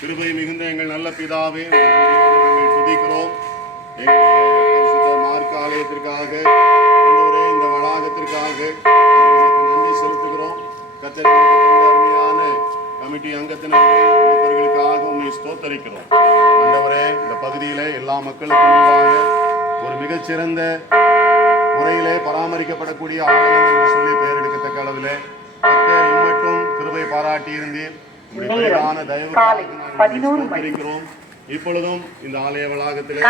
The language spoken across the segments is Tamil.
கிருபை மிகுந்த எங்கள் நல்ல பிதாவே, நாங்கள் துதிக்கிறோம். எங்களுடைய மார்க்க ஆலயத்திற்காக, ஆண்டவரே, இந்த வளாகத்திற்காக நன்றி செலுத்துகிறோம். கர்த்தருக்கு அருமையான கமிட்டி அங்கத்தினர்களுக்காக உண்மை ஸ்தோத்தரிக்கிறோம். ஆண்டவரே, இந்த பகுதியிலே எல்லா மக்களுக்கும் முன்பாக ஒரு மிகச்சிறந்த முறையிலே பராமரிக்கப்படக்கூடிய ஆலயம் என்று சொல்லி பெயர் எடுக்கத்தக்க அளவிலே கர்த்தர் இம்மட்டும் கிருபை பாராட்டி இருந்தீர். இப்பொழுதும் இந்த ஆலய வளாகத்திலே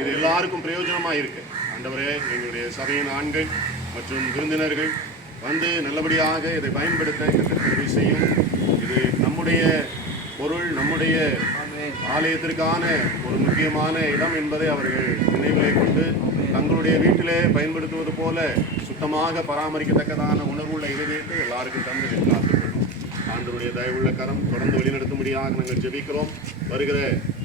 இது எல்லாருக்கும் பிரயோஜனமா இருக்கு. ஆண்டவரே, எங்களுடைய சபையின் ஆண்கள் மற்றும் விருந்தினர்கள் வந்து நல்லபடியாக இதை பயன்படுத்த செய்யும். இது நம்முடைய பொருள், நம்முடைய ஆலயத்திற்கான ஒரு முக்கியமான இடம் என்பதை அவர்கள் நினைவிலே கொண்டு தங்களுடைய வீட்டிலே பயன்படுத்துவது போல சுத்தமாக பராமரிக்கத்தக்கதான உணர்வுள்ள இதயத்தை எல்லாருக்கும் தந்து காத்துக்கொள்ளும். ஆண்டவருடைய தயவுள்ள கரம் தொடர்ந்து வழிநடத்தும்படியாக நாங்கள் ஜெபிக்கிறோம். வருகிற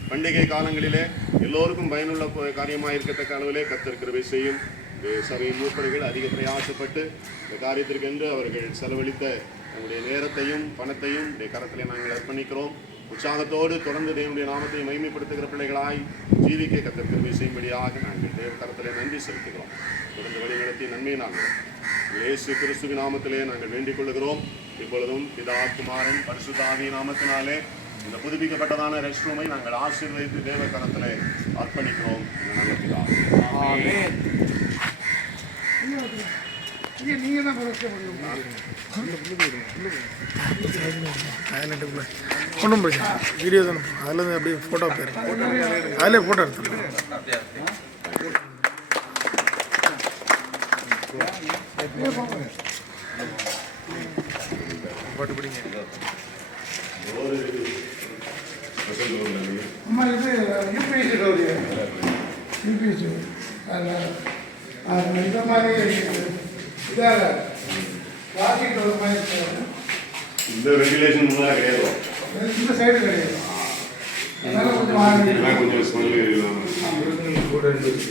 பண்டிகை காலங்களிலே எல்லோருக்கும் பயனுள்ள காரியமாக இருக்கத்தக்க அளவிலே கர்த்தர் கிருபை செய்யும். சபையின் மூப்பர்கள் அதிக பிரயாசப்பட்டு இந்த காரியத்திற்கென்று அவர்கள் செலவழித்த நம்முடைய நேரத்தையும் பணத்தையும் கரத்திலே நாங்கள் அர்ப்பணிக்கிறோம். உற்சாகத்தோடு தொடர்ந்து தேவனுடைய நாமத்தை மகிமைப்படுத்துகிற பிள்ளைகளாய் ஜீவிக்க கர்த்தர் கிருபை செய்யும்படியாக நாங்கள் தேவ கரத்திலே நன்றி செலுத்துகிறோம். தொடர்ந்து வழிநடத்தி நன்மையை நாங்கள் இயேசு கிறிஸ்துவின் நாமத்திலே நாங்கள் வேண்டிக் கொள்கிறோம். இப்பொழுதும் பிதா, குமாரன், பரிசுத்த ஆவியின் நாமத்தினாலே இந்த புதுப்பிக்கப்பட்டதான ரெஸ்ட் ரூமை நாங்கள் ஆசீர்வதித்து தேவ கரத்திலே அர்ப்பணிக்கிறோம். நல்ல பிதா, ஒன்றும் பிரச்சனை வீடியோ தானே, அதில் அப்படியே ஃபோட்டோ போயிடும், அதிலே ஃபோட்டோ எடுத்துக்கலாம். பாட்டு பிடிங்க. அம்மா இது யூபிஎஸ்சி கௌரி யூபிஎஸ்சி இந்த மாதிரி இதாக பிளாஸ்டிக் ஒரு மாதிரி இந்த வெண்டிலேஷன் கிடையாது, இந்த சைடு கிடையாது. அதனால கொஞ்சம் ஸ்மெல்லு கூட எல்லாம்